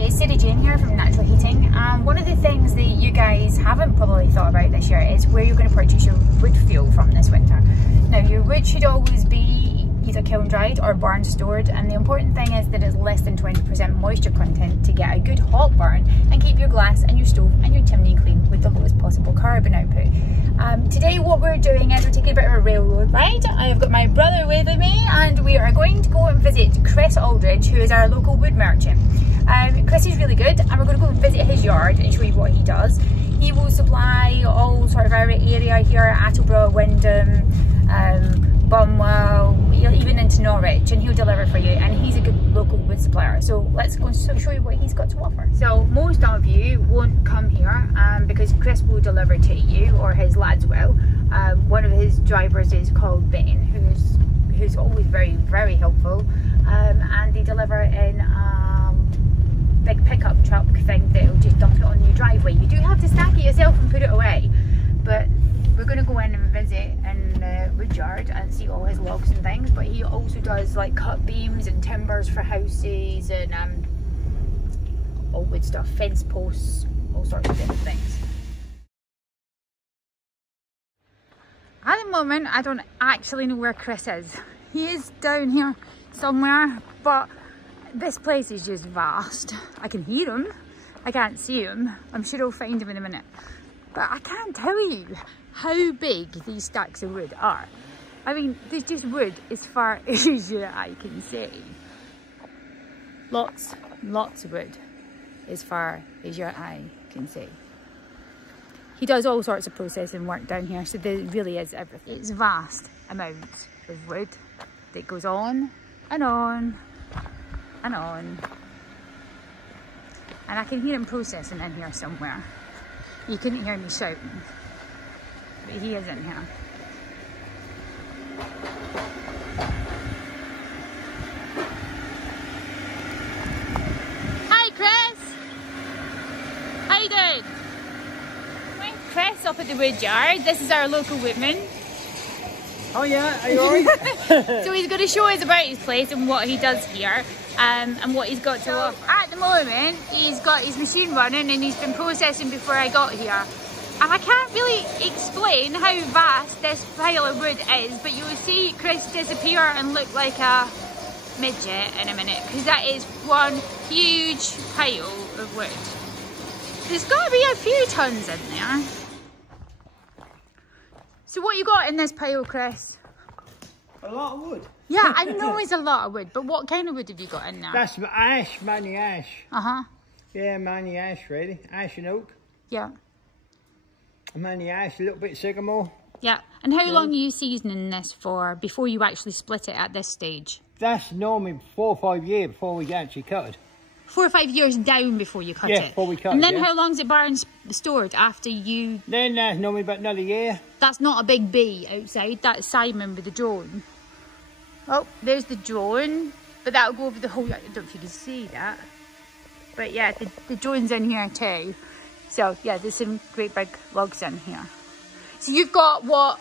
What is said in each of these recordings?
it's Sarah Jane here from Natural Heating. One of the things that you guys haven't probably thought about this year is where you're going to purchase your wood fuel from this winter. Now, your wood should always be either kiln dried or barn stored, and the important thing is that it's less than 20% moisture content to get a good hot burn and keep your glass and your stove and your chimney clean with the lowest possible carbon output. Today what we're doing is we're taking a bit of a railroad ride. I've got my brother with me and we are going to go and visit Chris Aldridge, who is our local wood merchant. Chris is really good, and we're going to go and visit his yard and show you what he does. He will supply all sort of our area here at Attleborough, Wymondham, Bunwell, even into Norwich, and he'll deliver for you, and he's a good local wood supplier. So let's go and show you what he's got to offer. So most of you won't come here because Chris will deliver to you, or his lads will. One of his drivers is called Ben, who's always very helpful, and they deliver in big pickup truck thing that'll just dump it on your driveway. You do have to stack it yourself and put it away, but we're going to go in and visit in the wood yard and see all his logs and things. But he also does like cut beams and timbers for houses and all wood stuff, fence posts, all sorts of different things. At the moment I don't actually know where Chris is. He is down here somewhere, but this place is just vast. I can hear him, I can't see him. I'm sure I'll find him in a minute. But I can't tell you how big these stacks of wood are. I mean, there's just wood as far as your eye can see. Lots of wood as far as your eye can see. He does all sorts of processing work down here, so there really is everything. It's vast amounts of wood that goes on and on and on. And I can hear him processing in here somewhere. You couldn't hear me shouting, but he is in here. Hi Chris! How you doing? With Chris up at the wood yard. This is our local woodman. Oh yeah, are you alright? So he's going to show us about his place and what he does here. And what he's got to offer. At the moment, he's got his machine running and he's been processing before I got here. And I can't really explain how vast this pile of wood is, but you will see Chris disappear and look like a midget in a minute, because that is one huge pile of wood. There's got to be a few tons in there. So what you got in this pile, Chris? A lot of wood. Yeah, I know it's a lot of wood, but what kind of wood have you got in there? That's ash, mainly ash. Uh-huh. Yeah, mainly ash, really. Ash and oak. Yeah. Mainly ash, a little bit of sycamore. Yeah. And how long are you seasoning this for before you actually split it at this stage? That's normally 4 or 5 years before we actually cut it. 4 or 5 years down before you cut it? Yeah, before we cut it, And then how long is it barn stored after you... Then that's normally about another year. That's not a big bee outside, that's Simon with the drone. Oh, there's the drone, but that'll go over the whole... I don't know if you can see that. But yeah, the drone's in here too. So yeah, there's some great big logs in here. So you've got what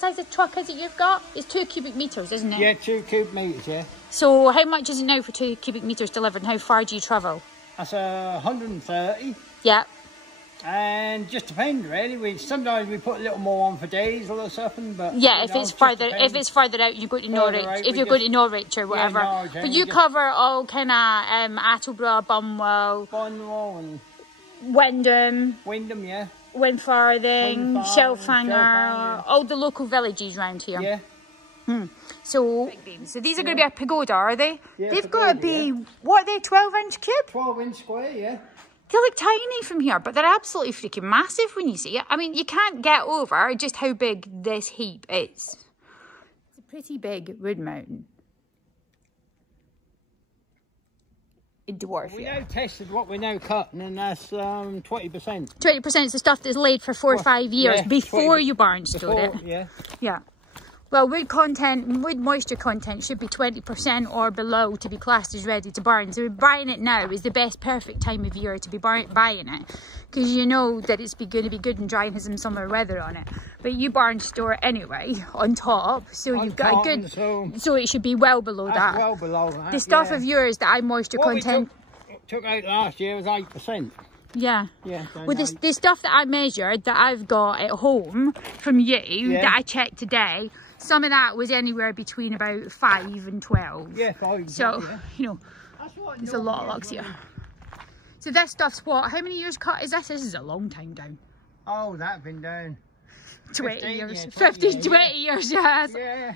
size of truck is it you've got? It's 2 cubic meters, isn't it? Yeah, 2 cubic meters, yeah. So how much is it now for 2 cubic meters delivered, and how far do you travel? That's 130. Yeah. And just depends really. Sometimes we put a little more on for diesel or something, but yeah, if it's further out, you go to Norwich. If you're going to Norwich or whatever, yeah, Norwich, but you cover all kind of Attleborough, Bunwell, and Wymondham, yeah, Winfarthing, Shelfhanger, all the local villages around here. Yeah. So these are going to be a pagoda, are they? Yeah, they've got to be, what are they, 12-inch cube? 12-inch square, yeah. They look tiny from here, but they're absolutely freaking massive when you see it. I mean, you can't get over just how big this heap is. It's a pretty big wood mountain. A dwarf. We now tested what we're now cutting, and that's 20%. 20% is the stuff that's laid for 4 or 5 years before you barn stored it. Yeah. Yeah. Well, wood moisture content should be 20% or below to be classed as ready to burn. So buying it now is the best perfect time of year to be buying it, because you know that it's going to be good and dry and has some summer weather on it. But you barn store it anyway on top, so you've got a good. So it should be well below that. Well below that. The stuff of yours that I moisture content. took out last year was 8%. Yeah. Yeah. Well, the stuff that I measured that I've got at home from you that I checked today, some of that was anywhere between about 5 and 12. Yeah, 5. So, you know, there's a lot of logs here. So this stuff's what? How many years cut is this? This is a long time down. Oh, that's been down 20 15, years. yeah, 15, 20 years, yeah. Yeah.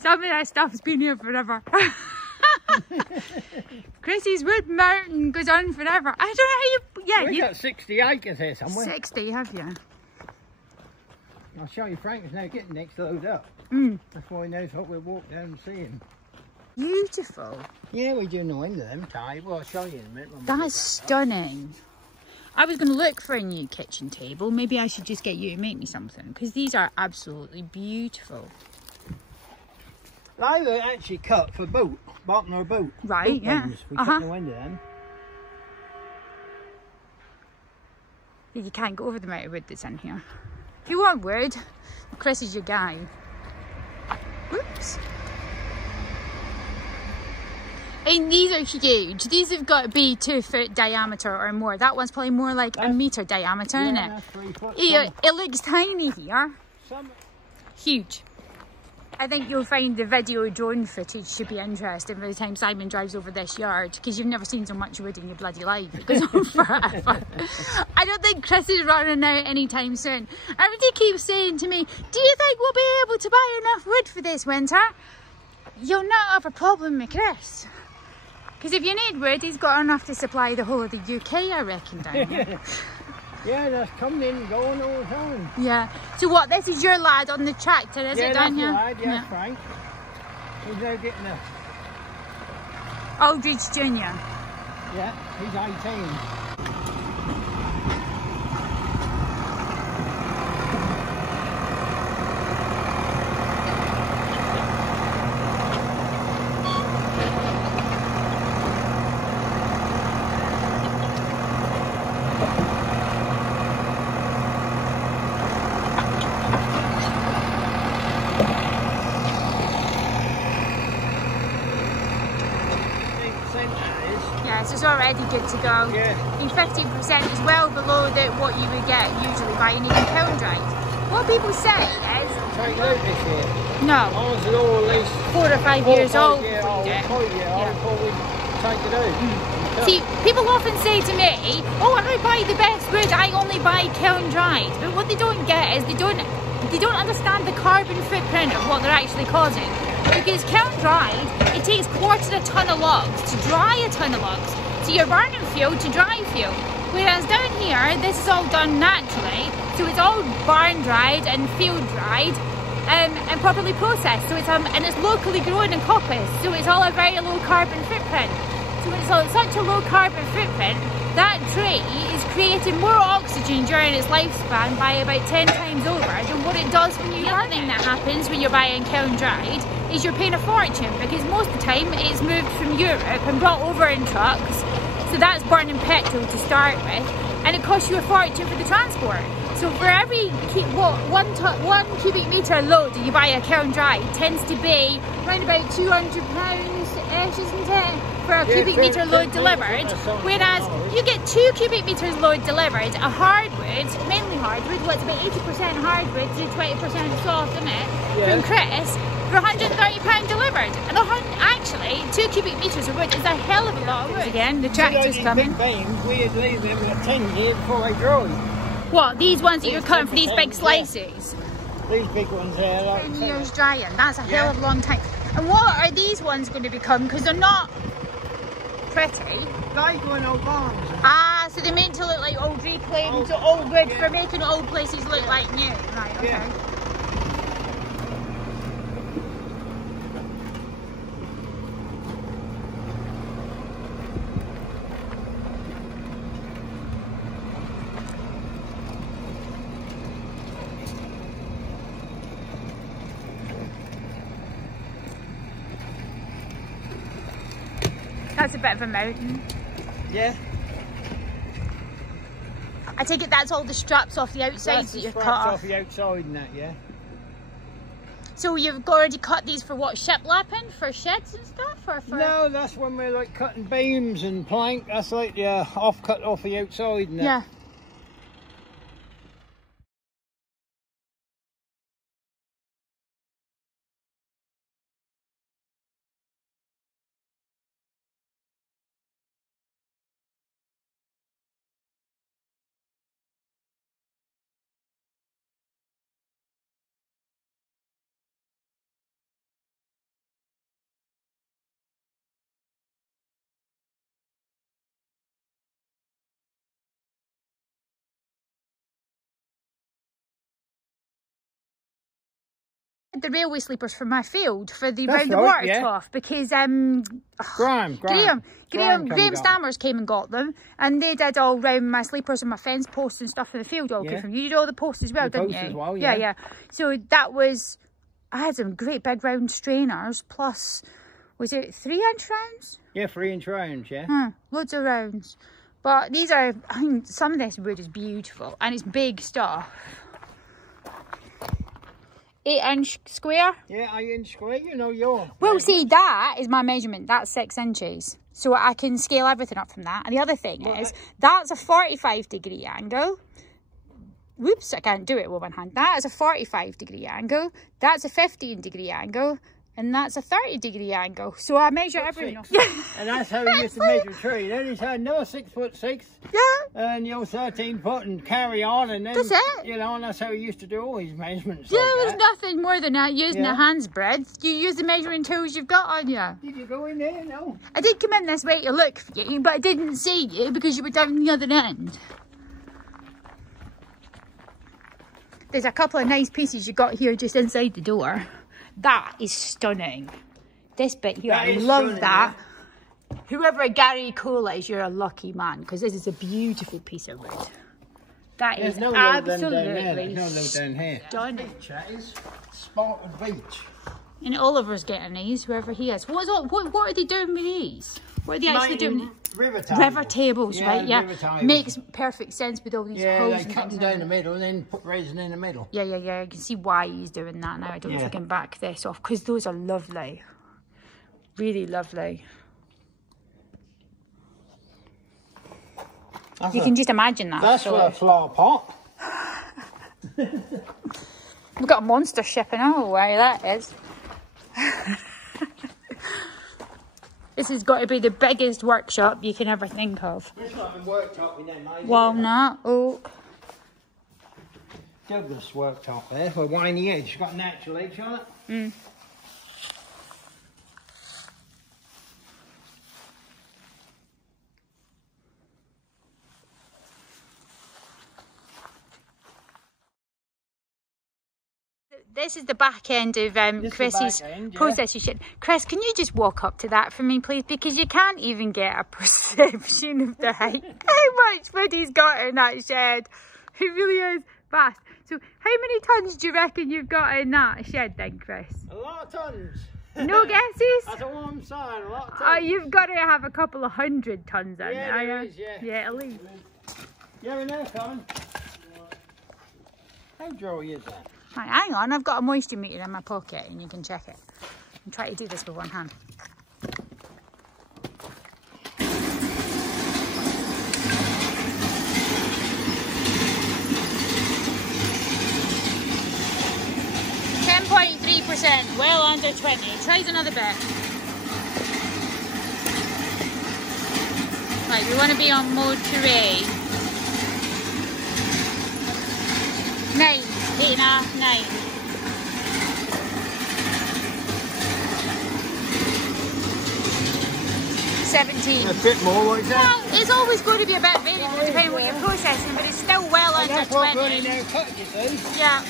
Some of that stuff's been here forever. Chrissy's Wood Mountain goes on forever. I don't know how you... Yeah, We've got 60 acres here somewhere. 60, have you? I'll show you Frank is now getting next load up. That's why he knows what we'll walk down and see him. Beautiful. Yeah, we do know into them, Ty. Well, I'll show you in a minute. That's stunning. I was going to look for a new kitchen table. Maybe I should just get you to make me something, because these are absolutely beautiful. They were actually cut for boat, bottom of a boat. Right, boat yeah. Bends. We cut no end of them. You can't go over the amount of wood that's in here. If you want wood, Chris is your guy. Whoops. And these are huge. These have got to be 2 foot diameter or more. That one's probably more like a metre diameter, isn't it? That's 3 foot. It looks tiny here. Some... Huge. I think you'll find the video drone footage should be interesting by the time Simon drives over this yard, because you've never seen so much wood in your bloody life. It goes on forever. I don't think Chris is running out anytime soon. Everybody keeps saying to me, do you think we'll be able to buy enough wood for this winter? You'll not have a problem with Chris. Because if you need wood, he's got enough to supply the whole of the UK, I reckon, down here. Yeah, that's coming in and going all the time. Yeah. So what, this is your lad on the tractor, is it, down here? Lad, yeah, Frank. He's now getting a... Aldridge Jr. Yeah, he's 18. It's already good to go. Yeah. And 15% is well below what you would get usually buying even kiln dried. What people say is... Take out this year. No. Ours is all at least 4 or 5 years old. Before we take it out. See, people often say to me, oh, if I buy the best wood, I only buy kiln dried. But what they don't get is they don't understand the carbon footprint of what they're actually causing. Because kiln dried, it takes 1/4 ton of logs to dry a ton of logs. So you're burning fuel to dry fuel. Whereas down here, this is all done naturally. So it's all barn dried and field dried and properly processed. So it's locally grown in coppice. So it's all a very low carbon footprint. So it's such a low carbon footprint, that tree is creating more oxygen during its lifespan by about 10 times over than what it does when you burn it. The other thing that happens when you're buying kiln dried is you're paying a fortune, because most of the time it's moved from Europe and brought over in trucks. So that's burning petrol to start with, and it costs you a fortune for the transport. So for every 1 cubic metre load that you buy a kiln dry, it tends to be around about £200-ish, isn't it? For a cubic metre load delivered. Whereas you get 2 cubic metres load delivered, a hardwood, mainly hardwood, what's about 80% hardwood to 20% soft, isn't it? Yeah. From Chris, for £130 delivered. And actually, 2 cubic metres of wood is a hell of a lot of wood. Again, the tractor's coming. We'd leave them at 10 years before they dry. What, these ones that you're cutting for these big slices? These big ones there, like 10 years drying, that's a hell of a long time. And what are these ones going to become? Because they're not pretty. They go in old barns. Ah, so they're meant to look like old reclaimed, old wood for making old places look like new. Right, okay. Yeah. That's a bit of a mountain. Yeah. I take it that's all the straps off the outside that you've cut off. Off the outside and that, yeah. So you've already cut these for what, shiplapping, for sheds and stuff, or for? No, that's when we're like cutting beams and plank. That's like the cut off the outside and that. Yeah. The railway sleepers for my field for the That's round the right, water yeah. trough because Graham Stammers came and got them, and they did all round my sleepers and my fence posts and stuff in the field. All came from you. You did all the posts as well, didn't you? As well, yeah. Yeah. So that was, I had some great big round strainers. Plus, was it 3-inch rounds? Yeah, 3-inch rounds. Yeah. Loads of rounds. But these are, I think some of this wood is beautiful and it's big stuff. 8-inch square? Yeah, 8-inch square, you know your. Well, see, that is my measurement. That's 6 inches. So I can scale everything up from that. And the other thing is, that's a 45-degree angle. Whoops, I can't do it with one hand. That is a 45-degree angle. That's a 15-degree angle. And that's a 30-degree angle. So I measure everything off. And that's how he used to measure a tree. Then he's had another 6'6". Yeah. And 13 foot and carry on. And then, that's it. You know, and that's how he used to do all his measurements. Yeah, like there's nothing more than that. Using a hand's breadth. You use the measuring tools you've got on you. Did you go in there? No. I did come in this way to look for you, but I didn't see you because you were down the other end. There's a couple of nice pieces you got here just inside the door. That is stunning. This bit here, I love that. Yeah. Whoever Gary Cole is, you're a lucky man, because this is a beautiful piece of wood. That is absolutely stunning. That is spotted beech. And Oliver's getting these, whoever he is. What are they doing with these? What are they actually doing? River tables. River tables, right? Yeah. River tables. Makes perfect sense with all these holes. Yeah, they cut them down the middle and then put resin in the middle. Yeah. I can see why he's doing that now. I don't know if I can back this off, because those are lovely. Really lovely. You can just imagine that. That's for a flower pot. We've got a monster shipping our way, that is. This has got to be the biggest workshop you can ever think of. This is like a worktop we don't know. Walnut, oak. Douglas worktop there for windy edge. It's got natural edge on it. This is the back end of Chris's processing shed. Chris, can you just walk up to that for me, please? Because you can't even get a perception of the height. How much wood he's got in that shed. It really is vast. So how many tons do you reckon you've got in that shed then, Chris? A lot of tons. No guesses? That's a warm side, a lot of tons. Oh, you've got to have a couple of 100 tons in there. There is, Yeah, at least. Yeah, we know, Colin. How dry is that? Right, hang on, I've got a moisture meter in my pocket and you can check it. I'm trying to do this with one hand. .3%, well under 20. Tries another bit. Right, we want to be on mode terrain. 9. 8.5, 9. 17. A bit more, what is that? Well, it's always going to be a bit variable depending on what you're processing, but it's still well under 20. That's what really now cut, you see. Yeah.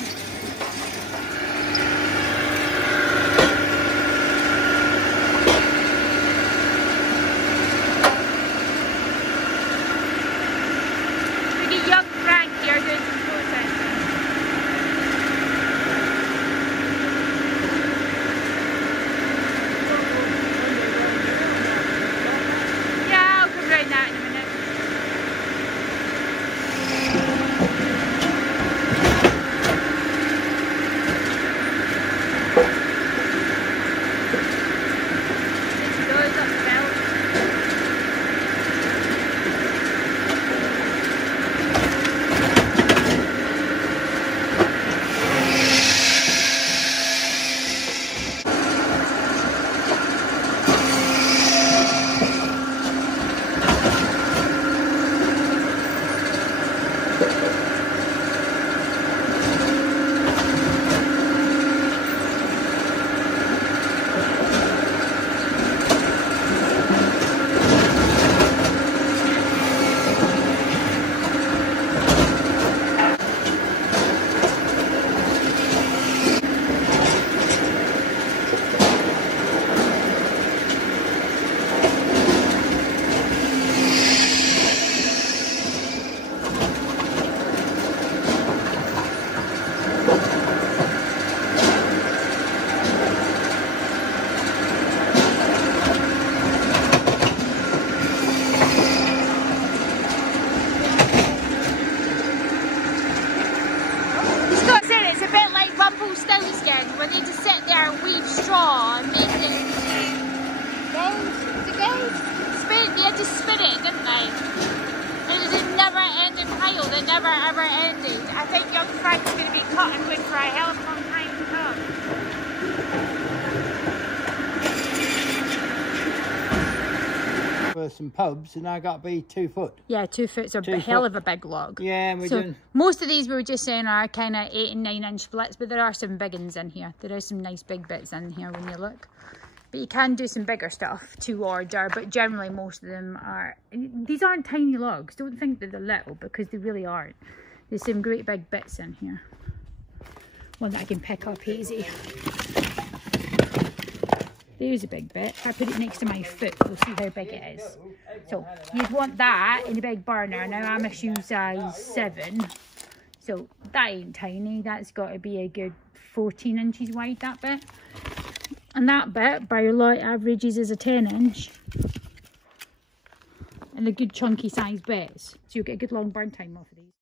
We get young Frank here doing some processing. That in a minute. that never ever ended. I think young Frank's going to be cutting wood for a hell of a long time to come. For some pubs, and I got to be 2 foot. Yeah, 2 foot's a hell of a big log. Yeah, and we're doing... most of these we were just saying are kind of 8 and 9 inch splits, but there are some big ones in here. There are some nice big bits in here when you look. But you can do some bigger stuff to order, but generally most of them are... These aren't tiny logs. Don't think that they're little, because they really aren't. There's some great big bits in here. One that I can pick up easy. There's a big bit. If I put it next to my foot, we'll see how big it is. So you'd want that in a big burner. Now I'm a shoe size 7, so that ain't tiny. That's got to be a good 14 inches wide, that bit. And that bit, by your light averages, is a 10 inch. And the good chunky size bits. So you'll get a good long burn time off of these.